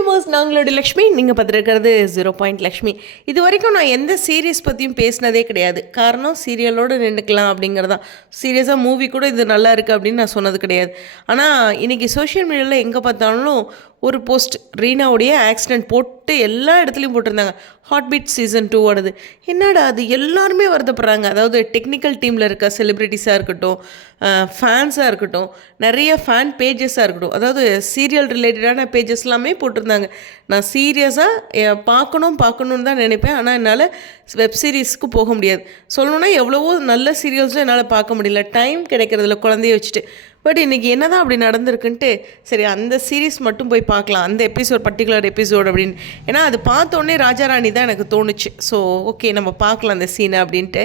Viewers நாங்களோட Lakshmi நீங்கள் பார்த்துருக்கிறது zero point Lakshmi. இது வரைக்கும் நான் எந்த சீரியஸ் பற்றியும் பேசினதே கிடையாது. காரணம் சீரியலோடு நின்றுக்கலாம் அப்படிங்கிறதான் சீரியஸாக மூவி கூட இது நல்லா இருக்குது அப்படின்னு நான் சொன்னது கிடையாது. ஆனால் இன்றைக்கி சோஷியல் மீடியாவில் எங்கே பார்த்தாலும் ஒரு போஸ்ட் ரீனாவுடைய ஆக்சிடெண்ட் போட்டு எல்லா இடத்துலையும் போட்டிருந்தாங்க. ஹாட் பீட் சீசன் டூவோடது என்னடா அது? எல்லாருமே வருத்தப்படுறாங்க. அதாவது டெக்னிக்கல் டீமில் இருக்க செலிப்ரிட்டிஸாக இருக்கட்டும் ஃபேன்ஸாக இருக்கட்டும் நிறைய ஃபேன் பேஜஸாக இருக்கட்டும். அதாவது சீரியல் ரிலேட்டடான பேஜஸ் எல்லாமே போட்டிருந்தாங்க. நான் சீரியஸாக பார்க்கணும் பார்க்கணுன்னு தான் நினைப்பேன். ஆனால் என்னால் வெப் சீரிஸ்க்கு போக முடியாது. சொல்லணுன்னா எவ்வளவோ நல்ல சீரியல்ஸும் என்னால் பார்க்க முடியல. டைம் கிடைக்கிறதுல குழந்தைய வச்சுட்டு. பட் இன்றைக்கி என்ன தான் அப்படி நடந்திருக்குன்ட்டு சரி அந்த சீரீஸ் மட்டும் போய் பார்க்கலாம். அந்த எபிசோட் பர்டிகுலர் எபிசோட் அப்படின்னு. ஏன்னா அது பார்த்தோன்னே ராஜாராணி தான் எனக்கு தோணுச்சு. ஸோ ஓகே நம்ம பார்க்கலாம் அந்த சீனை அப்படின்ட்டு.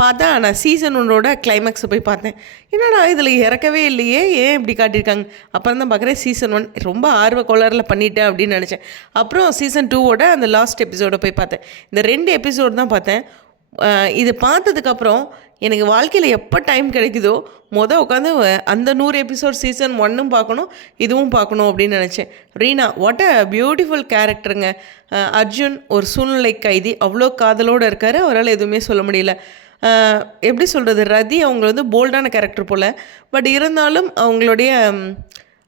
பார்த்தா நான் சீசன் ஒன்னோட கிளைமேக்ஸை போய் பார்த்தேன். என்னடா இதில் இறக்கவே இல்லையே. ஏன் இப்படி காட்டியிருக்காங்க? அப்புறம் தான் பார்க்குறேன் சீசன் ஒன் ரொம்ப ஆர்வ கோளாறில் பண்ணிட்டேன் அப்படின்னு நினச்சேன். அப்புறம் சீசன் டூவோட அந்த லாஸ்ட் எபிசோடை போய் பார்த்தேன். இந்த ரெண்டு எபிசோடு தான் பார்த்தேன். இது பார்த்ததுக்கப்புறம் எனக்கு வாழ்க்கையில் எப்போ டைம் கிடைக்குதோ மொதல் உட்காந்து அந்த நூறு எபிசோட் சீசன் ஒன்னும் பார்க்கணும் இதுவும் பார்க்கணும் அப்படின்னு நினச்சேன். ரீனா வாட் அ பியூட்டிஃபுல் கேரக்டருங்க அர்ஜுன் ஒரு சூழ்நிலை கைதி அவ்வளோ காதலோடு இருக்கார் அவரால் எதுவுமே சொல்ல முடியல. எப்படி சொல்கிறது ரதி அவங்க வந்து போல்டான கேரக்டர் போல் பட் இருந்தாலும் அவங்களுடைய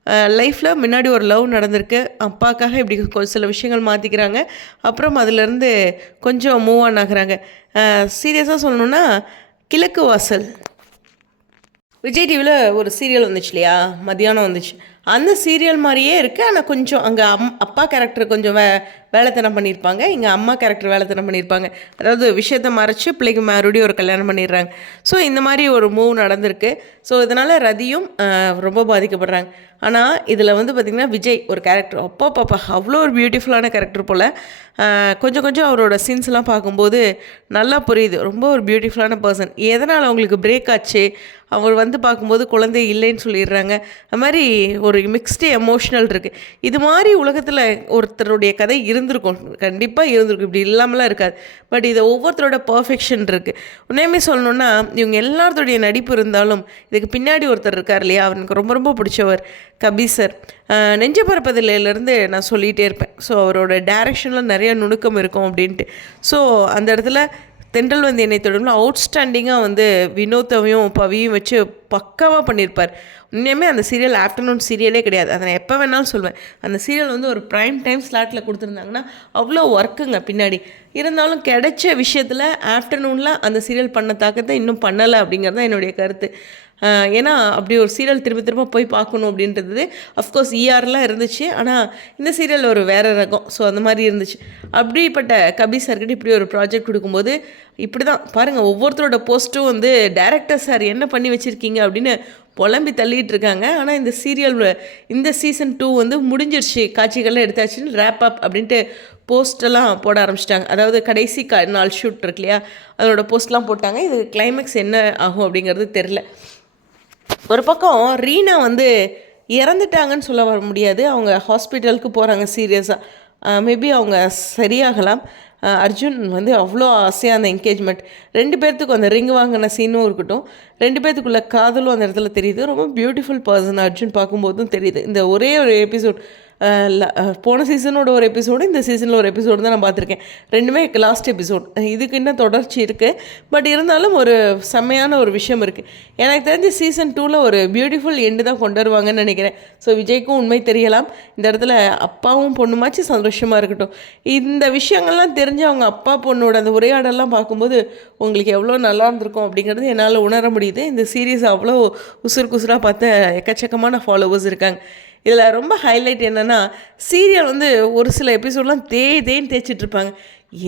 லைஃப்பில் முன்னாடி ஒரு லவ் நடந்திருக்கு. அப்பாக்காக இப்படி சில விஷயங்கள் மாற்றிக்கிறாங்க அப்புறம் அதிலேருந்து கொஞ்சம் மூவ் ஆன் ஆகுறாங்க. சீரியஸாக சொல்லணுன்னா கிழக்கு வாசல். விஜய் டிவியில் ஒரு சீரியல் வந்துச்சு இல்லையா? மதியானம் வந்துச்சு. அந்த சீரியல் மாதிரியே இருக்குது ஆனால் கொஞ்சம் அங்கே அம் அப்பா கேரக்டர் கொஞ்சம் வே வேலைத்தனம் பண்ணியிருப்பாங்க இங்கே அம்மா கேரக்டர் வேலைத்தனம் பண்ணியிருப்பாங்க அதாவது விஷயத்தை மறைச்சி பிள்ளைக்கு மறுபடியும் ஒரு கல்யாணம் பண்ணிடுறாங்க. ஸோ இந்த மாதிரி ஒரு மூவ் நடந்திருக்கு. ஸோ இதனால் ரதியும் ரொம்ப பாதிக்கப்படுறாங்க. ஆனால் இதில் வந்து பார்த்திங்கன்னா விஜய் ஒரு கேரக்டர் அப்பா பாப்பா அவ்வளோ ஒரு பியூட்டிஃபுல்லான கேரக்டர் போல். கொஞ்சம் கொஞ்சம் அவரோட சீன்ஸ்லாம் பார்க்கும்போது நல்லா புரியுது. ரொம்ப ஒரு பியூட்டிஃபுல்லான பர்சன் எதனால் அவங்களுக்கு பிரேக் ஆச்சு? அவர் வந்து பார்க்கும்போது குழந்தை இல்லைன்னு சொல்லிடுறாங்க. அது மாதிரி ஒரு மிக்ஸ்டு எமோஷ்னல் இருக்குது இது மாதிரி உலகத்தில் ஒருத்தருடைய கதை இருந்திருக்கும். கண்டிப்பாக இருந்திருக்கும். இப்படி இல்லாமலாம் இருக்காது. பட் இதை ஒவ்வொருத்தரோட பர்ஃபெக்ஷன் இருக்குது உண்மையுமே சொல்லணுன்னா இவங்க எல்லாத்தோடைய நடிப்பு இருந்தாலும் இதுக்கு பின்னாடி ஒருத்தர் இருக்கார் இல்லையா? அவனுக்கு ரொம்ப ரொம்ப பிடிச்சவர் கபீசர் நெஞ்ச பரப்பதிலேருந்து நான் சொல்லிகிட்டே இருப்பேன். ஸோ அவரோட டேரெக்ஷனில் நிறைய நுணுக்கம் இருக்கும் அப்படின்ட்டு. ஸோ அந்த இடத்துல தென்றல் வந்து என்னை தொடர்ந்து அவுட்ஸ்டாண்டிங்காக வந்து வினோத்தவையும் பவியும் வச்சு பக்காவாக பண்ணியிருப்பார் உண்மையுமே அந்த சீரியல் ஆஃப்டர்நூன் சீரியலே கிடையாது. அதை நான் எப்போ வேணாலும் சொல்வேன். அந்த சீரியல் வந்து ஒரு ப்ரைம் டைம் ஸ்லாட்டில் கொடுத்துருந்தாங்கன்னா அவ்வளோ ஒர்க்குங்க பின்னாடி. இருந்தாலும் கிடைச்ச விஷயத்தில் ஆஃப்டர்நூனில் அந்த சீரியல் பண்ண தாக்கத்தை இன்னும் பண்ணலை அப்படிங்கிறது தான் என்னுடைய கருத்து. ஏன்னா அப்படி ஒரு சீரியல் திரும்ப திரும்ப போய் பார்க்கணும் அப்படின்றது அஃப்கோர்ஸ் இஆர்லாம் இருந்துச்சு. ஆனால் இந்த சீரியல் ஒரு வேறு ரகம். ஸோ அந்த மாதிரி இருந்துச்சு. அப்படிப்பட்ட கபி சார்கிட்ட இப்படி ஒரு ப்ராஜெக்ட் கொடுக்கும்போது இப்படி தான் பாருங்கள் ஒவ்வொருத்தரோட போஸ்ட்டும் வந்து டேரக்டர் சார் என்ன பண்ணி வச்சுருக்கீங்க அப்படின்னு புலம்பி தள்ளிட்டு இருக்காங்க. ஆனால் இந்த சீரியல் இந்த சீசன் டூ வந்து முடிஞ்சிருச்சு. காட்சிகள்லாம் எடுத்தாச்சுன்னு ரேப் அப் அப்படின்ட்டு போஸ்டெல்லாம் போட ஆரம்பிச்சிட்டாங்க. அதாவது கடைசி க நாள் ஷூட் இருக்கு இல்லையா? அதோட போஸ்ட்லாம் போட்டாங்க. இது கிளைமேக்ஸ் என்ன ஆகும் அப்படிங்கிறது தெரில ஒரு பக்கம் ரீனா வந்து இறந்துட்டாங்கன்னு சொல்ல வர முடியாது. அவங்க ஹாஸ்பிட்டலுக்கு போகிறாங்க சீரியஸாக மேபி அவங்க சரியாகலாம். அர்ஜுன் வந்து அவ்வளோ ஆசையாக அந்த என்கேஜ்மெண்ட் ரெண்டு பேர்த்துக்கும் அந்த ரிங் வாங்கின சீனும் இருக்கட்டும். ரெண்டு பேத்துக்குள்ள காதலும் அந்த இடத்துல தெரியுது. ரொம்ப பியூட்டிஃபுல் பர்சன் அர்ஜுன் பார்க்கும்போதும் தெரியுது. இந்த ஒரே ஒரு எபிசோட் போன சீசனோட ஒரு எபிசோடு இந்த சீசனில் ஒரு எபிசோடு தான் நான் பார்த்துருக்கேன். ரெண்டுமே லாஸ்ட் எபிசோட் இதுக்கு இன்னும் தொடர்ச்சி இருக்குது பட் இருந்தாலும் ஒரு செம்மையான ஒரு விஷயம் இருக்குது எனக்கு தெரிஞ்சு சீசன் டூவில் ஒரு பியூட்டிஃபுல் எண்டு தான் கொண்டு வருவாங்கன்னு நினைக்கிறேன். ஸோ விஜய்க்கும் உண்மை தெரியலாம். இந்த இடத்துல அப்பாவும் பொண்ணுமாச்சு சந்தோஷமாக இருக்கட்டும். இந்த விஷயங்கள்லாம் தெரிஞ்சு அவங்க அப்பா பொண்ணோட அந்த உரையாடலாம் பார்க்கும்போது உங்களுக்கு எவ்வளோ நல்லா இருந்திருக்கும் அப்படிங்கிறது என்னால் உணர முடியுது. இந்த சீரீஸ் அவ்வளோ உசுர் குசுராக பார்த்த எக்கச்சக்கமான ஃபாலோவர்ஸ் இருக்காங்க. இதில் ரொம்ப ஹைலைட் என்னென்னா சீரியல் வந்து ஒரு சில எபிசோட்லாம் தே தேன்னு தேய்ச்சிட்டு இருப்பாங்க.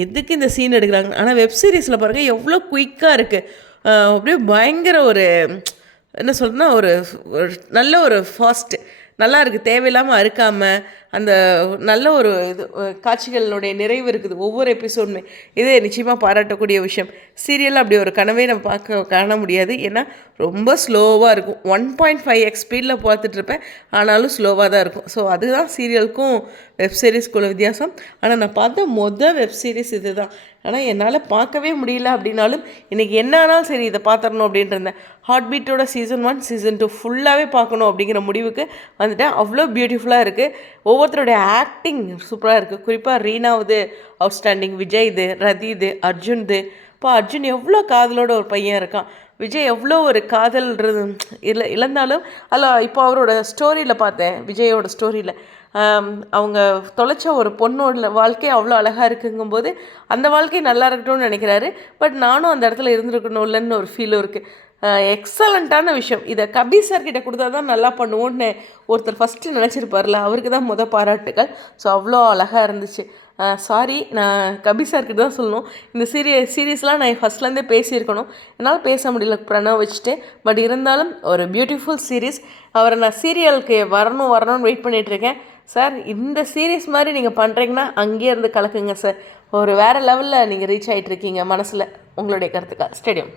எதுக்கு இந்த சீன் எடுக்கிறாங்க? ஆனால் வெப் சீரிஸில் பாருங்கள் எவ்வளோ குயிக்காக இருக்குது அப்படியே பயங்கர ஒரு என்ன சொல்றேன்னா ஒரு ஒரு நல்ல ஒரு ஃபாஸ்ட்டு நல்லா இருக்குது தேவையில்லாமல் அறுக்காமல் அந்த நல்ல ஒரு இது காட்சிகளினுடைய காட்சிகளுடைய நிறைவு இருக்குது ஒவ்வொரு எபிசோடுமே இது நிச்சயமாக பாராட்டக்கூடிய விஷயம். சீரியல் அப்படி ஒரு கனவே நம்ம பார்க்க காண முடியாது. ஏன்னா ரொம்ப ஸ்லோவாக இருக்கும். ஒன் பாயிண்ட் ஃபைவ் எக்ஸ் ஸ்பீடில் பார்த்துட்ருப்பேன் ஆனாலும் ஸ்லோவாக தான் இருக்கும். ஸோ அதுதான் சீரியலுக்கும் வெப் சீரிஸ்க்குள்ள வித்தியாசம். ஆனால் நான் பார்த்த மொதல் வெப் சீரிஸ் இது தான் ஆனால் என்னால் பார்க்கவே முடியல அப்படின்னாலும் இன்றைக்கி என்ன ஆனாலும் சரி இதை பார்த்துடணும் அப்படின்ட்டு இருந்தேன் ஹார்ட் பீட்டோட சீசன் ஒன் சீசன் டூ ஃபுல்லாகவே பார்க்கணும் அப்படிங்கிற முடிவுக்கு வந்துட்டேன். அவ்வளோ பியூட்டிஃபுல்லாக இருக்குது ஒவ்வொரு ஒவ்வொருத்தருடைய ஆக்டிங் சூப்பராக இருக்குது குறிப்பாக ரீனாவுது அவுட்ஸ்டாண்டிங் விஜய் இது ரதீது அர்ஜுன்து இப்போ அர்ஜுன் எவ்வளோ காதலோட ஒரு பையன் இருக்கான். விஜய் எவ்வளோ ஒரு காதல்ன்றது இல்லை இழந்தாலும் அதில் இப்போ அவரோட ஸ்டோரியில் பார்த்தேன். விஜயோட ஸ்டோரியில் அவங்க தொலைச்ச ஒரு பொண்ணோட வாழ்க்கை அவ்வளோ அழகாக இருக்குங்கும்போது அந்த வாழ்க்கை நல்லா இருக்கட்டும்னு நினைக்கிறாரு. பட் நானும் அந்த இடத்துல இருந்திருக்கணும்லன்னு ஒரு ஃபீலும் இருக்குது எக்ஸலண்ட்டான விஷயம். இதை கபீர் சார்கிட்ட கொடுத்தா தான் நல்லா பண்ணுவோன்னு ஒருத்தர் ஃபஸ்ட்டு நினச்சிருப்பார்ல அவருக்கு தான் முத பாராட்டுகள் ஸோ அவ்வளோ அழகாக இருந்துச்சு. சாரி நான் கபீர் சார்கிட்ட தான் சொல்லணும். இந்த சீரிய சீரியஸ்லாம் நான் ஃபஸ்ட்லேருந்தே பேசியிருக்கணும். என்னால் பேச முடியல பிரணவ் வச்சுட்டு. பட் இருந்தாலும் ஒரு பியூட்டிஃபுல் சீரீஸ் அவரை நான் சீரியலுக்கு வரணும் வரணும்னு வெயிட் பண்ணிகிட்ருக்கேன் சார் இந்த சீரியஸ் மாதிரி நீங்கள் பண்ணுறீங்கன்னா அங்கேயே இருந்து கலக்குங்க சார் ஒரு வேறு லெவலில் நீங்கள் ரீச் ஆகிட்ருக்கீங்க மனசில். உங்களுடைய கருத்துக்கள். ஸ்டேடியம்